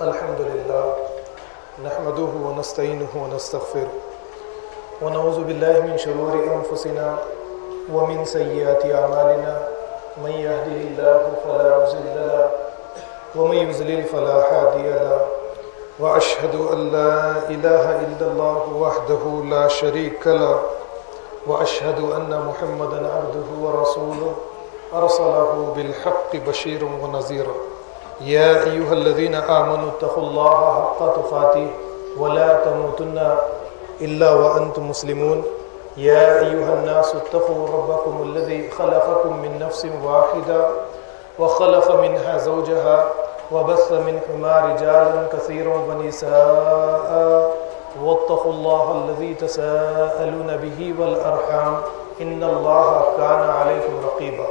الحمد لله نحمده ونستعينه ونستغفره ونعوذ بالله من شرور أنفسنا ومن سيئات أعمالنا من يهده الله فلا مضل له ومن يضلل فلا هادي له وأشهد أن لا إله إلا الله وحده لا شريك له وأشهد أن محمدا عبده ورسوله أرسله بالحق بشيرا ونذيرا يا أيها الذين آمنوا اتقوا الله حق تقاته ولا تموتن إلا وأنتم مسلمون يا أيها الناس اتقوا ربكم الذي خلقكم من نفس واحدة وخلق منها زوجها وبث منهما رجالا كثيرا ونساء واتقوا الله الذي تساءلون به والأرحام إن الله كان عليكم رقيبا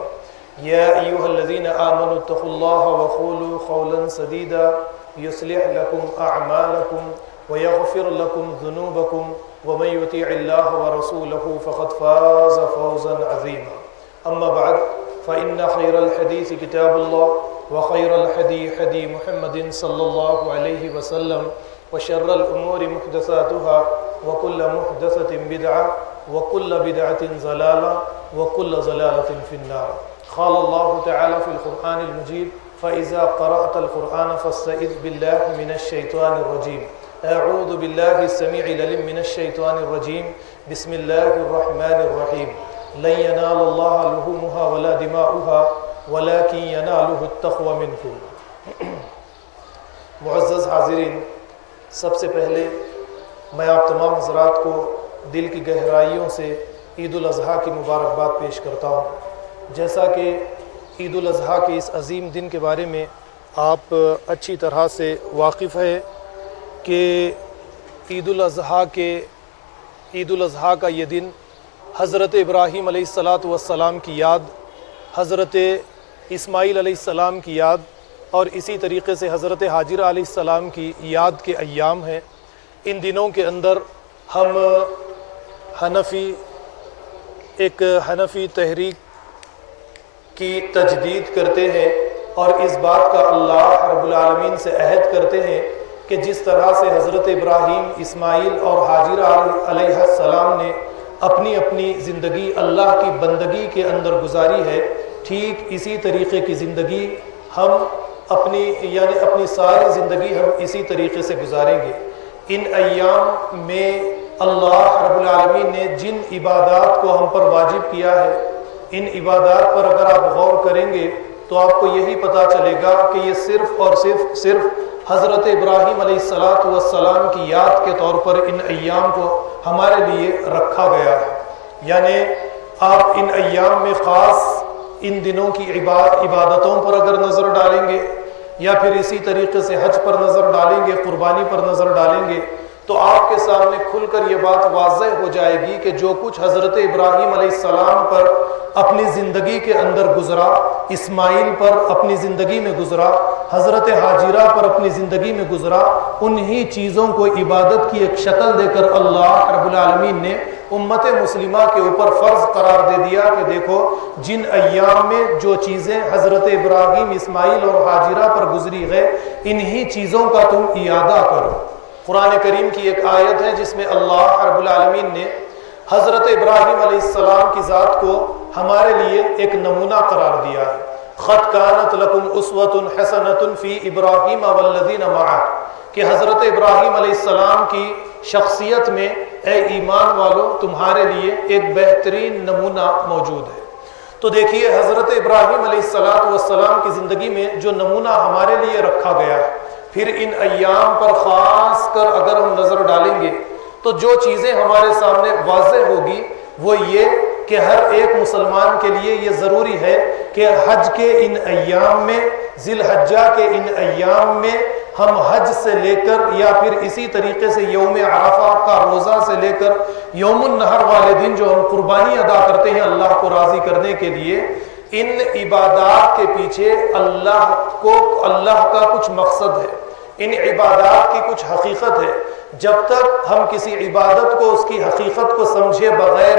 يا أيها الذين آمنوا اتقوا الله وقولوا قولا سديدا يصلح لكم أعمالكم ويغفر لكم ذنوبكم ومن يطيع الله ورسوله فقد فاز فوزا عظيما أما بعد فإن خير الحديث كتاب الله وخير الهدي هدي محمد صلى الله عليه وسلم وشر الأمور محدثاتها وكل محدثة بدعة وكل بدعة ضلالة وكل ضلالة في النار قال الله تعالى في القرآن المجيد فإذا قرأت القرآن فاستعذ بالله من الشيطان الرجيم أعوذ بالله السميع العليم من الشيطان الرجيم بسم الله الرحمن الرحيم لن ينال الله لحومها ولا دماؤها ولكن يناله التقوى منكم معزز حاضرین، سب سے پہلے میں آپ تمام حضرات کو دل کی گہرائیوں سے عید الاضحیٰ کی مبارکباد پیش کرتا ہوں۔ جیسا کہ عید الاضحیٰ کے اس عظیم دن کے بارے میں آپ اچھی طرح سے واقف ہے کہ عید الاضحیٰ کا یہ دن حضرت ابراہیم علیہ السلام کی یاد، حضرت اسماعیل علیہ السلام کی یاد اور اسی طریقے سے حضرت حاجرہ علیہ السلام کی یاد کے ایام ہیں۔ ان دنوں کے اندر ہم حنفی تحریک کی تجدید کرتے ہیں اور اس بات کا اللہ رب العالمین سے عہد کرتے ہیں کہ جس طرح سے حضرت ابراہیم، اسماعیل اور حاجرہ علیہ السلام نے اپنی اپنی زندگی اللہ کی بندگی کے اندر گزاری ہے، ٹھیک اسی طریقے کی زندگی ہم اپنی ساری زندگی ہم اسی طریقے سے گزاریں گے۔ ان ایام میں اللہ رب العالمین نے جن عبادات کو ہم پر واجب کیا ہے، ان عبادات پر اگر آپ غور کریں گے تو آپ کو یہی پتہ چلے گا کہ یہ صرف اور صرف حضرت ابراہیم علیہ السلام کی یاد کے طور پر ان ایام کو ہمارے لیے رکھا گیا ہے۔ یعنی آپ ان ایام میں خاص ان دنوں کی عبادتوں پر اگر نظر ڈالیں گے یا پھر اسی طریقے سے حج پر نظر ڈالیں گے، قربانی پر نظر ڈالیں گے، تو آپ کے سامنے کھل کر یہ بات واضح ہو جائے گی کہ جو کچھ حضرت ابراہیم علیہ السلام پر اپنی زندگی کے اندر گزرا، اسماعیل پر اپنی زندگی میں گزرا، حضرت حاجرہ پر اپنی زندگی میں گزرا، انہی چیزوں کو عبادت کی ایک شکل دے کر اللہ رب العالمین نے امت مسلمہ کے اوپر فرض قرار دے دیا کہ دیکھو جن ایام میں جو چیزیں حضرت ابراہیم، اسماعیل اور حاجرہ پر گزری ہے، انہی چیزوں کا تم اعادہ کرو۔ قرآن کریم کی ایک آیت ہے جس میں اللہ رب العالمین نے حضرت ابراہیم علیہ السلام کی ذات کو ہمارے لیے ایک نمونہ قرار دیا ہے۔ قد کانت لکم اسوۃ حسنۃ فی ابراہیم والذین معہ، کہ حضرت ابراہیم علیہ السلام کی شخصیت میں اے ایمان والو تمہارے لیے ایک بہترین نمونہ موجود ہے۔ تو دیکھیے حضرت ابراہیم علیہ السلام کی زندگی میں جو نمونہ ہمارے لیے رکھا گیا ہے، پھر ان ایام پر خاص کر اگر ہم نظر ڈالیں گے تو جو چیزیں ہمارے سامنے واضح ہوگی وہ یہ کہ ہر ایک مسلمان کے لیے یہ ضروری ہے کہ حج کے ان ایام میں، ذی الحجہ کے ان ایام میں ہم حج سے لے کر یا پھر اسی طریقے سے یوم عرفہ کا روزہ سے لے کر یوم النحر والے دن جو ہم قربانی ادا کرتے ہیں اللہ کو راضی کرنے کے لیے، ان عبادات کے پیچھے اللہ کا کچھ مقصد ہے، ان عبادات کی کچھ حقیقت ہے۔ جب تک ہم کسی عبادت کو اس کی حقیقت کو سمجھے بغیر،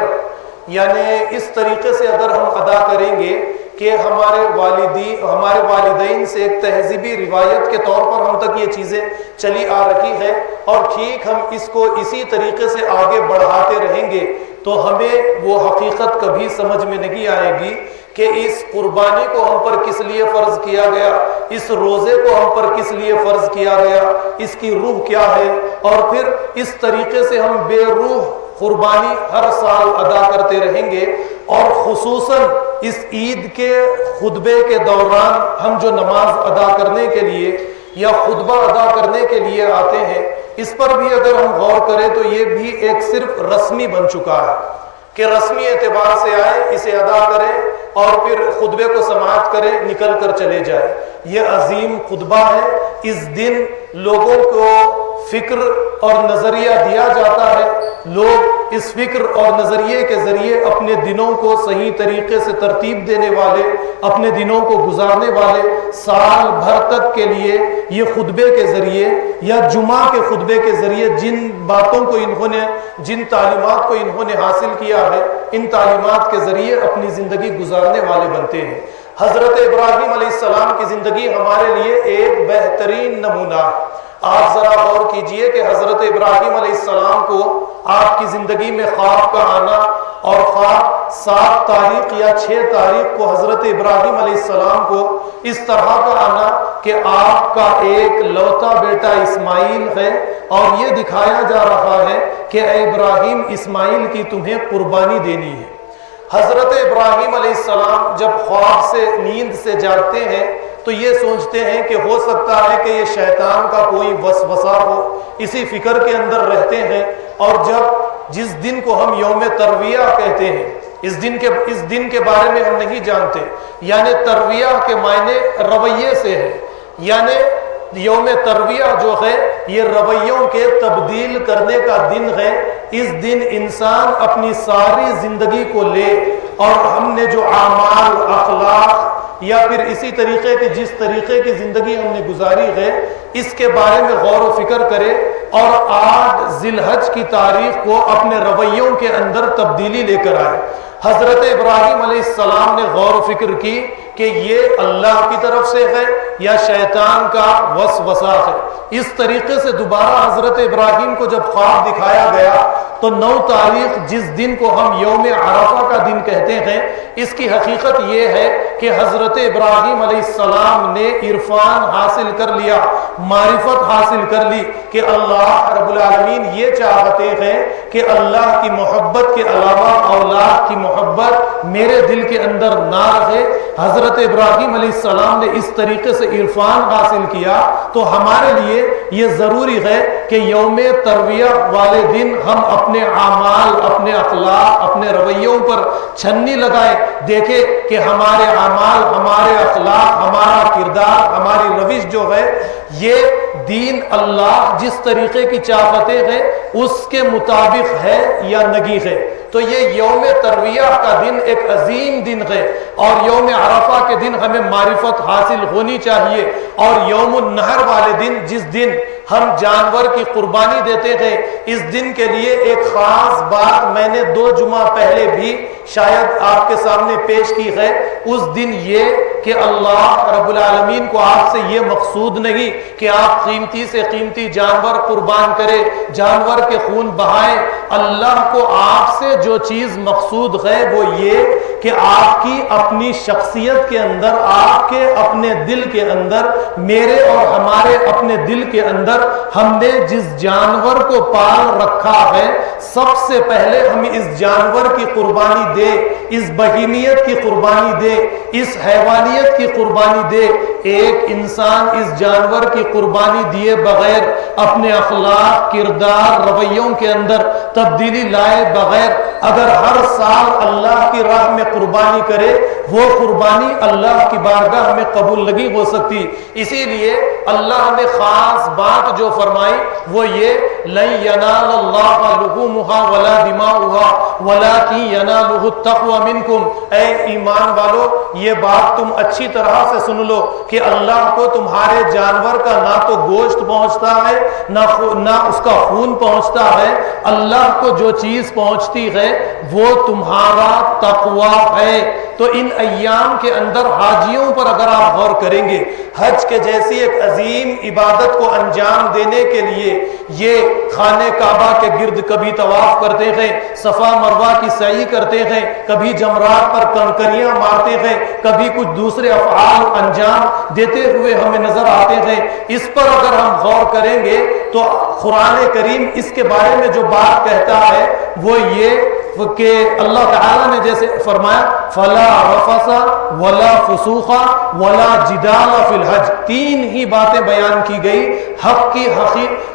یعنی اس طریقے سے اگر ہم ادا کریں گے کہ ہمارے والدین سے ایک تہذیبی روایت کے طور پر ہم تک یہ چیزیں چلی آ رہی ہے، اور ٹھیک ہم اس کو اسی طریقے سے آگے بڑھاتے رہیں گے تو ہمیں وہ حقیقت کبھی سمجھ میں نہیں آئے گی کہ اس قربانی کو ہم پر کس لیے فرض کیا گیا، اس روزے کو ہم پر کس لیے فرض کیا گیا، اس کی روح کیا ہے، اور پھر اس طریقے سے ہم بے روح قربانی ہر سال ادا کرتے رہیں گے۔ اور خصوصاً اس عید کے خطبے کے دوران ہم جو نماز ادا کرنے کے لیے یا خطبہ ادا کرنے کے لیے آتے ہیں، اس پر بھی اگر ہم غور کریں تو یہ بھی ایک صرف رسمی بن چکا ہے کہ رسمی اعتبار سے آئے، اسے ادا کریں اور پھر خطبے کو سماعت کریں، نکل کر چلے جائیں۔ یہ عظیم خطبہ ہے، اس دن لوگوں کو فکر اور نظریہ دیا جاتا ہے، لوگ اس فکر اور نظریے کے ذریعے اپنے دنوں کو صحیح طریقے سے ترتیب دینے والے، اپنے دنوں کو گزارنے والے، سال بھر تک کے لیے یہ خطبے کے ذریعے یا جمعہ کے خطبے کے ذریعے جن باتوں کو جن تعلیمات کو انہوں نے حاصل کیا ہے، ان تعلیمات کے ذریعے اپنی زندگی گزارنے والے بنتے ہیں۔ حضرت ابراہیم علیہ السلام کی زندگی ہمارے لیے ایک بہترین نمونہ۔ آپ ذرا غور کیجئے کہ حضرت ابراہیم علیہ السلام کو آپ کی زندگی میں خواب کا آنا، اور خواب 7 تاریخ یا 6 تاریخ کو حضرت ابراہیم علیہ السلام کو اس طرح کا آنا کہ آپ کا ایک لوتا بیٹا اسماعیل ہے، اور یہ دکھایا جا رہا ہے کہ اے ابراہیم، اسماعیل کی تمہیں قربانی دینی ہے۔ حضرت ابراہیم علیہ السلام جب خواب سے، نیند سے جاگتے ہیں تو یہ سوچتے ہیں کہ ہو سکتا ہے کہ یہ شیطان کا کوئی وسوسہ ہو، اسی فکر کے اندر رہتے ہیں۔ اور جس دن کو ہم یوم ترویہ کہتے ہیں، اس دن کے بارے میں ہم نہیں جانتے، یعنی ترویہ کے معنی رویے سے ہے، یعنی یوم ترویہ جو ہے یہ رویوں کے تبدیل کرنے کا دن ہے۔ اس دن انسان اپنی ساری زندگی کو لے اور ہم نے جو اعمال، اخلاق یا پھر اسی طریقے کی جس طریقے کی زندگی ہم نے گزاری ہے، اس کے بارے میں غور و فکر کرے اور 8 ذی الحج کی تاریخ کو اپنے رویوں کے اندر تبدیلی لے کر آئے۔ حضرت ابراہیم علیہ السلام نے غور و فکر کی کہ یہ اللہ کی طرف سے ہے یا شیطان کا وسوسہ ہے۔ اس طریقے سے دوبارہ حضرت ابراہیم کو جب خواب دکھایا گیا تو 9 تاریخ جس دن کو ہم یوم عرفہ کا دن کہتے ہیں، اس کی حقیقت یہ ہے کہ حضرت ابراہیم علیہ السلام نے عرفان حاصل کر لیا، معرفت حاصل کر لی کہ اللہ رب العالمین یہ چاہتے ہیں کہ اللہ کی محبت کے علاوہ اولاد کی محبت میرے دل کے اندر نہ رہے۔ حضرت ابراہیم علیہ السلام نے اس طریقے سے عرفان حاصل کیا، تو ہمارے لیے یہ ضروری ہے کہ یوم ترویہ والے دن ہم اپنے اعمال، اپنے اخلاق، اپنے رویوں پر چھنی لگائے، دیکھیں کہ ہمارے اعمال، ہمارے اخلاق، ہمارا کردار، ہماری روش جو ہے یہ دین اللہ جس طریقے کی چاہتے ہیں اس کے مطابق ہے یا نہیں ہے۔ تو یہ یوم ترویہ کا دن ایک عظیم دن ہے، اور یوم عرفہ کے دن ہمیں معرفت حاصل ہونی چاہیے۔ اور یوم النحر والے دن جس دن ہم جانور کی قربانی دیتے ہیں، اس دن کے لیے ایک خاص بات میں نے 2 جمعہ پہلے بھی شاید آپ کے سامنے پیش کی ہے۔ اس دن یہ کہ اللہ رب العالمین کو آپ سے یہ مقصود نہیں کہ آپ قیمتی سے قیمتی جانور قربان کریں، جانور کے خون بہائیں۔ اللہ کو آپ سے جو چیز مقصود ہے وہ یہ کہ آپ کی اپنی شخصیت کے اندر، آپ کے اپنے دل کے اندر، میرے اور ہمارے اپنے دل کے اندر ہم نے جس جانور کو پال رکھا ہے، سب سے پہلے ہم اس جانور کی قربانی دے، اس بہیمیت کی قربانی دے، اس حیوانیت کی قربانی دے۔ ایک انسان اس جانور کی قربانی دیے بغیر، اپنے اخلاق، کردار، رویوں کے اندر تبدیلی لائے بغیر اگر ہر سال اللہ کی راہ میں قربانی کرے، وہ قربانی اللہ کی بارگاہ میں قبول نہیں ہو سکتی۔ اسی لیے اللہ نے خاص بات جو فرمائی وہ یہ لن ينال الله لحومها ولا دماؤها ولكن يناله التقوى منكم، اے ایمان والو یہ بات تم اچھی طرح سے سن لو کہ اللہ کو تمہارے جانور کا نہ تو گوشت پہنچتا ہے نہ اس کا خون پہنچتا ہے، اللہ کو جو چیز پہنچتی ہے وہ تمہارا تقوی ہے۔ تو ان ایام کے اندر حاجیوں پر اگر آپ غور کریں گے، حج کے جیسی ایک عظیم عبادت کو انجام دینے کے لیے یہ خانہ کعبہ کے گرد کبھی طواف کرتے ہیں، صفا مروہ کی سعی کرتے ہیں، کبھی جمرات پر کنکریاں مارتے ہیں، کبھی کچھ دوسرے افعال انجام دیتے ہوئے ہمیں نظر آتے ہیں۔ اس پر اگر ہم غور کریں گے تو قرآن کریم اس کے بارے میں جو بات کہتا ہے وہ یہ کہ اللہ تعالیٰ نے جیسے فرمایا فَلَا رَفَثَ وَلَا فُسُوقَ وَلَا جِدَالَ فِي الْحَجِّ، تین ہی باتیں بیان کی گئی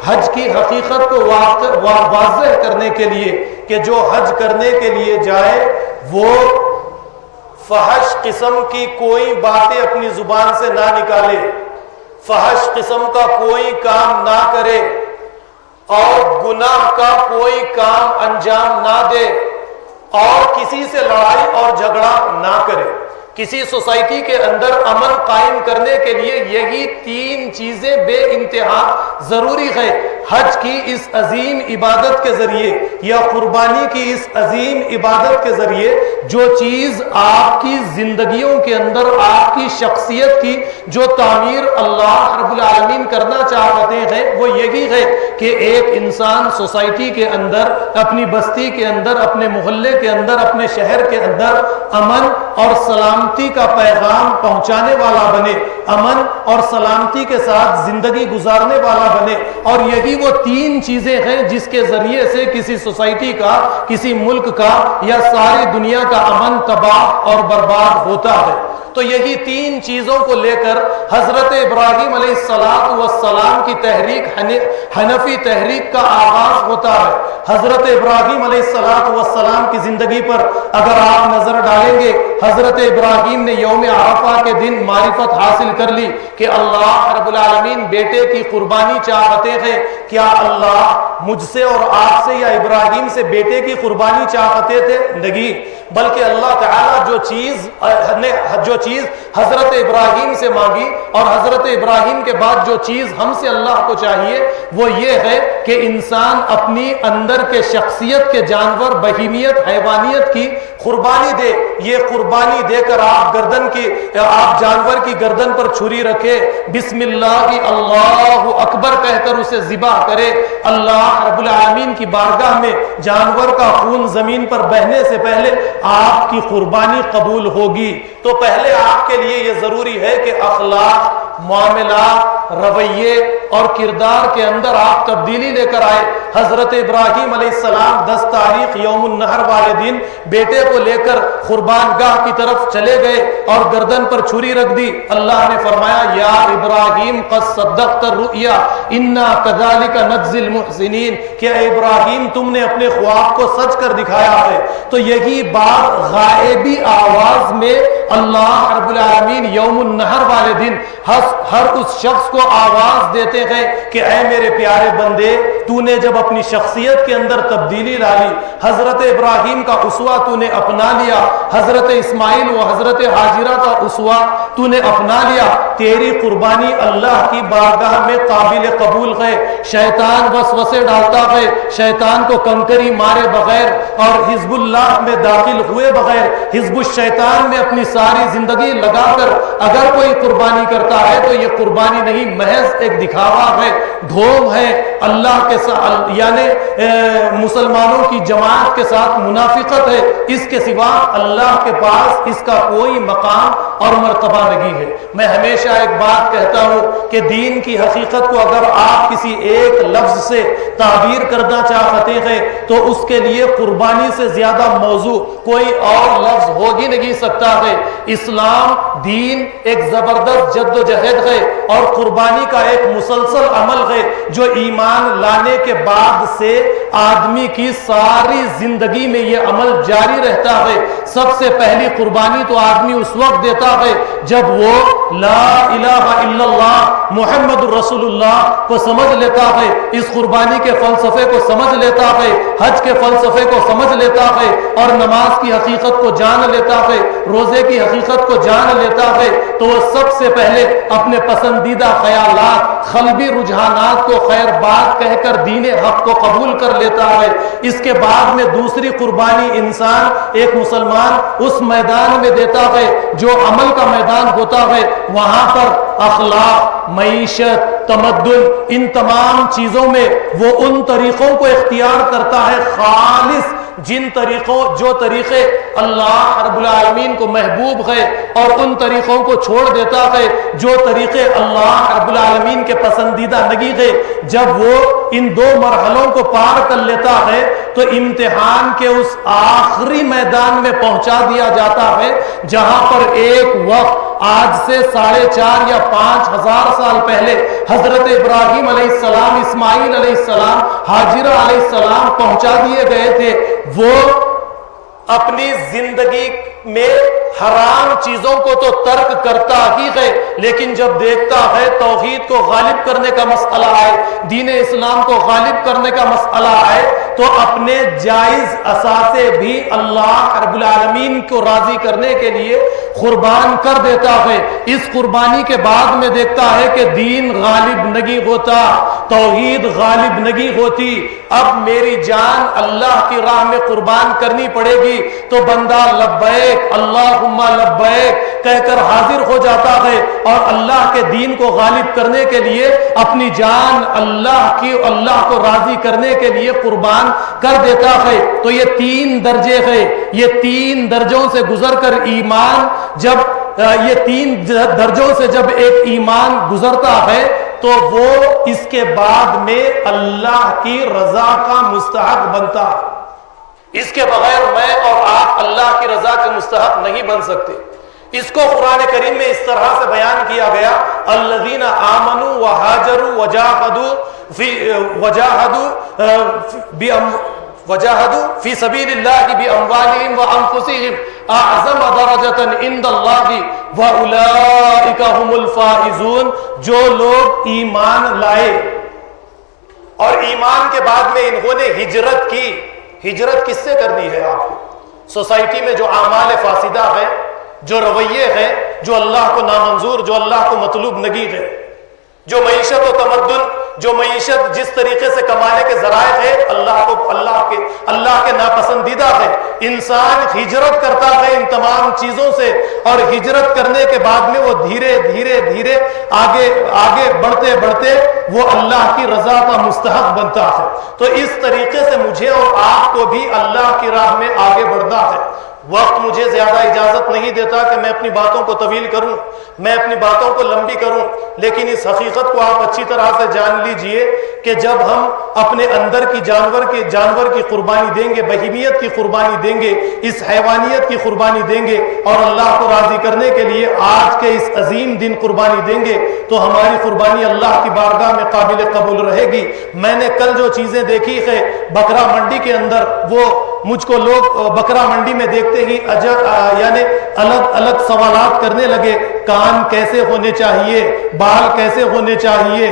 حج کی حقیقت کو واضح کرنے کے لیے کہ جو حج کرنے کے لیے جائے وہ فحش قسم کی کوئی باتیں اپنی زبان سے نہ نکالے، فحش قسم کا کوئی کام نہ کرے اور گناہ کا کوئی کام انجام نہ دے اور کسی سے لڑائی اور جھگڑا نہ کرے۔ کسی سوسائٹی کے اندر امن قائم کرنے کے لیے یہی تین چیزیں بے انتہا ضروری ہے۔ حج کی اس عظیم عبادت کے ذریعے یا قربانی کی اس عظیم عبادت کے ذریعے جو چیز آپ کی زندگیوں کے اندر آپ کی شخصیت کی جو تعمیر اللہ رب العالمین کرنا چاہتے ہیں وہ یہی ہے کہ ایک انسان سوسائٹی کے اندر، اپنی بستی کے اندر، اپنے محلے کے اندر، اپنے شہر کے اندر امن اور سلامتی کا پیغام پہنچانے والا بنے، امن اور سلامتی کے ساتھ زندگی گزارنے والا بنے۔ اور یہی وہ تین چیزیں ہیں جس کے ذریعے سے کسی سوسائٹی کا، کسی ملک کا یا ساری دنیا کا امن تباہ اور برباد ہوتا ہے۔ تو یہی تین چیزوں کو لے کر حضرت ابراہیم علیہ السلام کی تحریک حنفی تحریک کا آغاز ہوتا ہے۔ حضرت ابراہیم علیہ السلام کی زندگی پر اگر آپ نظر ڈالیں گے، حضرت ابراہیم نے یوم عرفہ کے دن معرفت حاصل کر لی کہ اللہ رب العالمین بیٹے کی قربانی چاہتے ہیں۔ کیا اللہ مجھ سے اور آپ سے یا ابراہیم سے بیٹے کی قربانی چاہتے تھے؟ نہیں، بلکہ اللہ تعالیٰ جو چیز حضرت ابراہیم سے مانگی اور حضرت ابراہیم کے بعد جو چیز ہم سے اللہ کو چاہیے وہ یہ ہے کہ انسان اپنی اندر کے شخصیت کے جانور، بہیمیت، حیوانیت کی قربانی دے۔ یہ قربانی دے کر آپ جانور کی گردن پر چھری رکھے، بسم اللہ اللہ اکبر کہہ کر اسے ذبح کرے۔ اللہ رب العالمین کی بارگاہ میں جانور کا خون زمین پر بہنے سے پہلے آپ کی قربانی قبول ہوگی۔ تو پہلے آپ کے لیے یہ ضروری ہے کہ اخلاق، معاملات، رویے اور کردار کے اندر آپ تبدیلی لے کر آئے۔ حضرت ابراہیم علیہ السلام 10 تاریخ یوم النحر والے دن بیٹے کو لے کر قربان گاہ کی طرف چلے گئے اور گردن پر چھری رکھ دی۔ اللہ نے فرمایا یا ابراہیم قد صدقت الرؤیا انا کذالک نجزی المحسنین، کہ اے ابراہیم تم نے اپنے خواب کو سچ کر دکھایا ہے۔ تو یہی بات غائبی آواز میں اللہ رب العالمین یوم النحر والے دن ہر اس شخص کو آواز دیتے ہیں کہ اے میرے پیارے بندے، تو نے جب اپنی شخصیت کے اندر تبدیلی لائی، حضرت ابراہیم کا اسوہ تو نے اپنا لیا، حضرت اسماعیل و حضرت حاجرہ کا اسوہ تو نے اپنا لیا، تیری قربانی اللہ کی بارگاہ میں قابل قبول ہے۔ شیطان وسوسے ڈالتا ہے، شیطان کو کنکری مارے بغیر اور حزب اللہ میں داخل ہوئے بغیر، حزب الشیطان میں اپنی ساری زندگی لگا کر اگر کوئی قربانی کرتا ہے تو یہ قربانی نہیں، محض ایک دکھاوا ہے، ڈھونگ ہے، اللہ کے ساتھ یعنی مسلمانوں کی جماعت کے ساتھ منافقت ہے۔ اس کے سوا اللہ کے پاس اس کا کوئی مقام اور مرتبہ نہیں ہے۔ میں ہمیشہ ایک بات کہتا ہوں کہ دین کی حقیقت کو اگر آپ کسی ایک لفظ سے تعبیر کرنا چاہتے ہیں تو اس کے لیے قربانی سے زیادہ موضوع کوئی اور لفظ ہو ہی نہیں سکتا ہے۔ اسلام دین ایک زبردست جد و جہد ہے اور قربانی کا ایک مسلسل عمل ہے جو ایمان لانے کے بعد سے آدمی کی ساری زندگی میں یہ عمل جاری رہتا ہے۔ سب سے پہلی قربانی تو آدمی اس وقت دیتا لیتا ہے جب وہ لا الہ الا اللہ محمد الرسول اللہ کو سمجھ لیتا ہے، اس قربانی کے فلسفے کو سمجھ لیتا ہے، حج کے فلسفے کو سمجھ لیتا ہے اور نماز کی حقیقت کو جان لیتا ہے، روزے کی حقیقت کو جان لیتا ہے، تو وہ سب سے پہلے اپنے پسندیدہ خیالات، قلبی رجحانات کو خیر بات کہہ کر دین حق کو قبول کر لیتا ہے۔ اس کے بعد میں دوسری قربانی انسان ایک مسلمان اس میدان میں دیتا ہے جو عمل کا میدان ہوتا ہے، وہاں پر اخلاق، معیشت، تمدن، ان تمام چیزوں میں وہ ان طریقوں کو اختیار کرتا ہے خالص جن طریقوں جو طریقے اللہ رب العالمین کو محبوب ہے، اور ان طریقوں کو چھوڑ دیتا ہے جو طریقے اللہ رب العالمین کے پسندیدہ نہیں ہے۔ جب وہ ان دو مرحلوں کو پار کر لیتا ہے تو امتحان کے اس آخری میدان میں پہنچا دیا جاتا ہے جہاں پر ایک وقت آج سے 4.5 یا 5,000 سال پہلے حضرت ابراہیم علیہ السلام، اسماعیل علیہ السلام، ہاجرہ علیہ السلام پہنچا دیے گئے تھے۔ وہ اپنی زندگی میں حرام چیزوں کو تو ترک کرتا ہی ہے، لیکن جب دیکھتا ہے توحید کو غالب کرنے کا مسئلہ ہے، دین اسلام کو غالب کرنے کا مسئلہ ہے، تو اپنے جائز اثاثے بھی اللہ رب العالمین کو راضی کرنے کے لیے قربان کر دیتا ہے۔ اس قربانی کے بعد میں دیکھتا ہے کہ دین غالب نہیں ہوتا، توحید غالب نہیں ہوتی، اب میری جان اللہ کی راہ میں قربان کرنی پڑے گی، تو بندہ لبیک اللہم لبیک کہہ کر حاضر ہو جاتا ہے اور اللہ کے دین کو غالب کرنے کے لیے اپنی جان اللہ کو راضی کرنے کے لیے قربان کر دیتا ہے۔ تو یہ 3 درجے ہیں، یہ 3 درجوں سے گزر کر ایمان یہ 3 درجوں سے جب ایک ایمان گزرتا ہے تو وہ اس کے بعد میں اللہ کی رضا کا مستحق بنتا ہے۔ اس کے بغیر میں اور آپ اللہ کی رضا کے مستحق نہیں بن سکتے۔ اس کو قرآن کریم میں اس طرح سے بیان کیا گیا، الذین آمنوا وہاجروا وجاہدوا فی سبیل اللہ باموالہم وانفسہم اعظم درجۃ عند اللہ واولئک هم الفائزون۔ جو لوگ ایمان لائے اور ایمان کے بعد میں انہوں نے ہجرت کی، ہجرت کس سے کرنی ہے آپ کو؟ سوسائٹی میں جو اعمال فاسدہ ہیں، جو رویے ہیں جو اللہ کو نامنظور، جو اللہ کو مطلوب نہیں ہے، جو معیشت و تمدن، جو معیشت جس طریقے سے کمانے کے ذرائع ہے اللہ کے ناپسندیدہ ہے، انسان ہجرت کرتا ہے ان تمام چیزوں سے، اور ہجرت کرنے کے بعد میں وہ دھیرے دھیرے آگے بڑھتے بڑھتے وہ اللہ کی رضا کا مستحق بنتا ہے۔ تو اس طریقے سے مجھے اور آپ کو بھی اللہ کی راہ میں آگے بڑھنا ہے۔ وقت مجھے زیادہ اجازت نہیں دیتا کہ میں اپنی باتوں کو طویل کروں، میں اپنی باتوں کو لمبی کروں، لیکن اس حقیقت کو آپ اچھی طرح سے جان لیجئے کہ جب ہم اپنے اندر کی جانور کی قربانی دیں گے، بہیمیت کی قربانی دیں گے، اس حیوانیت کی قربانی دیں گے اور اللہ کو راضی کرنے کے لیے آج کے اس عظیم دن قربانی دیں گے، تو ہماری قربانی اللہ کی بارگاہ میں قابل قبول رہے گی۔ میں نے کل جو چیزیں دیکھی ہے بکرا منڈی کے اندر، وہ مجھ کو لوگ بکرا منڈی میں دیکھتے ہی یعنی الگ الگ سوالات کرنے لگے، کان کیسے ہونے چاہیے، بال کیسے ہونے چاہیے،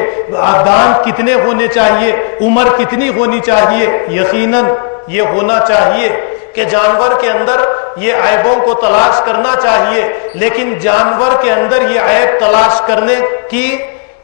دانت کتنے ہونے چاہیے، عمر کتنی ہونی چاہیے۔ یقیناً یہ ہونا چاہیے کہ جانور کے اندر یہ عیبوں کو تلاش کرنا چاہیے، لیکن جانور کے اندر یہ عیب تلاش کرنے کی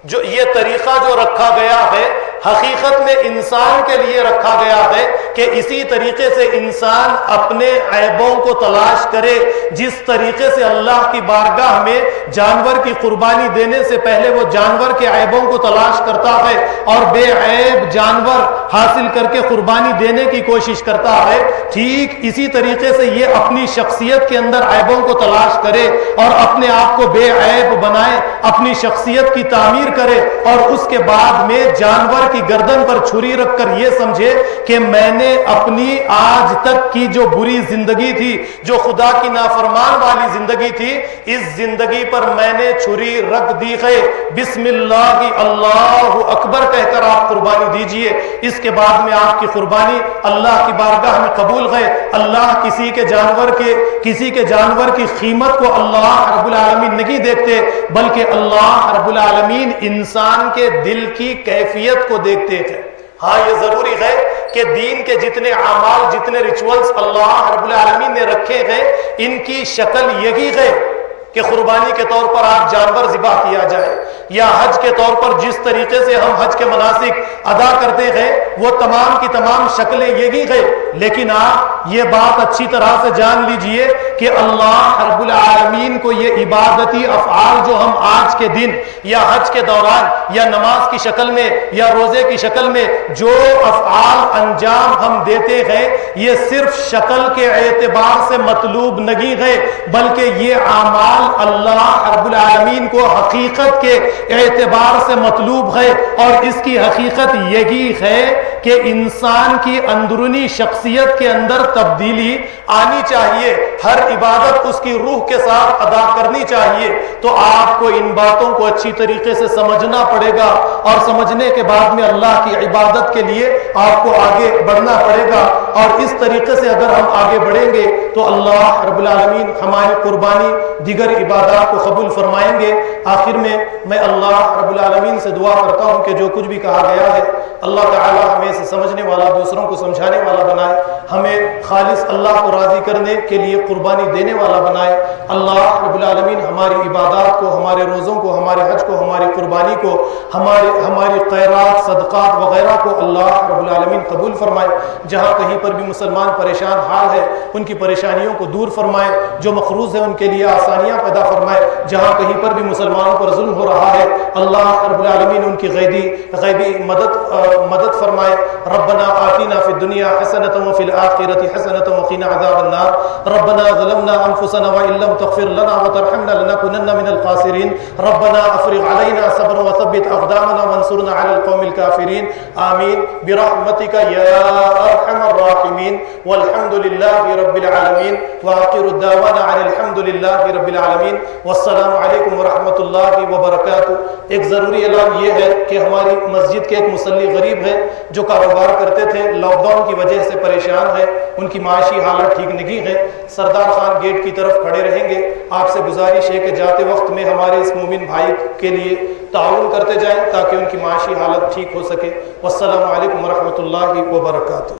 جو یہ طریقہ جو رکھا گیا ہے، حقیقت میں انسان کے لیے رکھا گیا ہے کہ اسی طریقے سے انسان اپنے عیبوں کو تلاش کرے، جس طریقے سے اللہ کی بارگاہ میں جانور کی قربانی دینے سے پہلے وہ جانور کے عیبوں کو تلاش کرتا ہے اور بے عیب جانور حاصل کر کے قربانی دینے کی کوشش کرتا ہے، ٹھیک اسی طریقے سے یہ اپنی شخصیت کے اندر عیبوں کو تلاش کرے اور اپنے آپ کو بے عیب بنائے، اپنی شخصیت کی تعمیر کرے، اور اس کے بعد میں جانور کی گردن پر چھری رکھ کر یہ سمجھے کہ میں نے اپنی آج تک کی جو بری زندگی تھی، جو خدا کی نافرمان والی زندگی تھی، اس زندگی پر میں نے چھری رکھ دی ہے، بسم اللہ اللہ اکبر کہہ کر آپ قربانی دیجئے۔ اس کے بعد میں آپ کی قربانی اللہ کی بارگاہ میں قبول ہے۔ اللہ کسی کے جانور کی قیمت کو اللہ رب العالمین نہیں دیکھتے، بلکہ اللہ رب العالمین انسان کے دل کی کیفیت کو دیکھتے ہیں۔ ہاں یہ ضروری ہے کہ دین کے جتنے اعمال، جتنے ریچولز اللہ رب العالمین نے رکھے ہیں، ان کی شکل یہی ہے کہ قربانی کے طور پر آپ جانور ذبح کیا جائے، یا حج کے طور پر جس طریقے سے ہم حج کے مناسک ادا کرتے ہیں وہ تمام کی تمام شکلیں یہی ہیں۔ لیکن آپ یہ بات اچھی طرح سے جان لیجئے کہ اللہ رب العالمین کو یہ عبادتی افعال جو ہم آج کے دن یا حج کے دوران یا نماز کی شکل میں یا روزے کی شکل میں جو افعال انجام ہم دیتے ہیں، یہ صرف شکل کے اعتبار سے مطلوب نہیں ہے، بلکہ یہ اعمال اللہ رب العالمین کو حقیقت کے اعتبار سے مطلوب ہے۔ اور اس کی حقیقت یہی ہے کہ انسان کی اندرونی شخصیت کے اندر تبدیلی آنی چاہیے، ہر عبادت اس کی روح کے ساتھ ادا کرنی چاہیے۔ تو آپ کو ان باتوں کو اچھی طریقے سے سمجھنا پڑے گا، اور سمجھنے کے بعد میں اللہ کی عبادت کے لیے آپ کو آگے بڑھنا پڑے گا۔ اور اس طریقے سے اگر ہم آگے بڑھیں گے تو اللہ رب العالمین ہماری قربانی، دیگر عبادات کو قبول فرمائیں گے۔ آخر میں اللہ رب العالمین سے دعا کرتا ہوں کہ جو کچھ بھی کہا گیا ہے اللہ تعالی ہمیں اسے سمجھنے والا، دوسروں کو سمجھانے والا بنائے، ہمیں خالص اللہ کو راضی کرنے کے لیے قربانی دینے والا بنائے۔ اللہ رب العالمین ہماری عبادات کو، ہمارے روزوں کو، ہمارے حج کو، ہماری قربانی کو، ہماری خیرات، صدقات وغیرہ کو اللہ رب العالمین قبول فرمائے۔ جہاں کہیں پر بھی مسلمان پریشان حال ہے ان کی پریشانیوں کو دور فرمائے، جو مقروض ہے ان کے لیے آسانیاں پیدا فرمائے۔ جہاں کہیں پر بھی مسلمانوں پر ظلم ہو رہا ہے اللہ رب العالمین ان کی غیبی مدد فرمائے۔ ربنا آتنا فی الدنیا حسنۃ وفی الآخرۃ حسنۃ وقنا عذاب النار۔ ربنا ظلمنا انفسنا وان لم تغفر لنا وترحمنا لنكونن من الخاسرین۔ ربنا افرغ علینا صبرا وثبت اقدامنا وانصرنا علی القوم الکافرین۔ آمین برحمتک یا ارحم الراحمین، والحمد للہ رب العالمین، وآخر الدعوانا عن الحمد للہ رب العالمین، والسلام علیکم ورحمۃ اللہ وبرکاتہ۔ ایک ضروری اعلان یہ ہے کہ ہماری مسجد کے ایک مصلی غریب ہے جو کاروبار کرتے تھے، لاک ڈاؤن کی وجہ سے پریشان ہے، ان کی معاشی حالت ٹھیک نہیں ہے۔ سردار خان گیٹ کی طرف کھڑے رہیں گے، آپ سے گزارش ہے کہ جاتے وقت میں ہمارے اس مومن بھائی کے لیے تعاون کرتے جائیں تاکہ ان کی معاشی حالت ٹھیک ہو سکے۔ والسلام علیکم ورحمۃ اللہ وبرکاتہ۔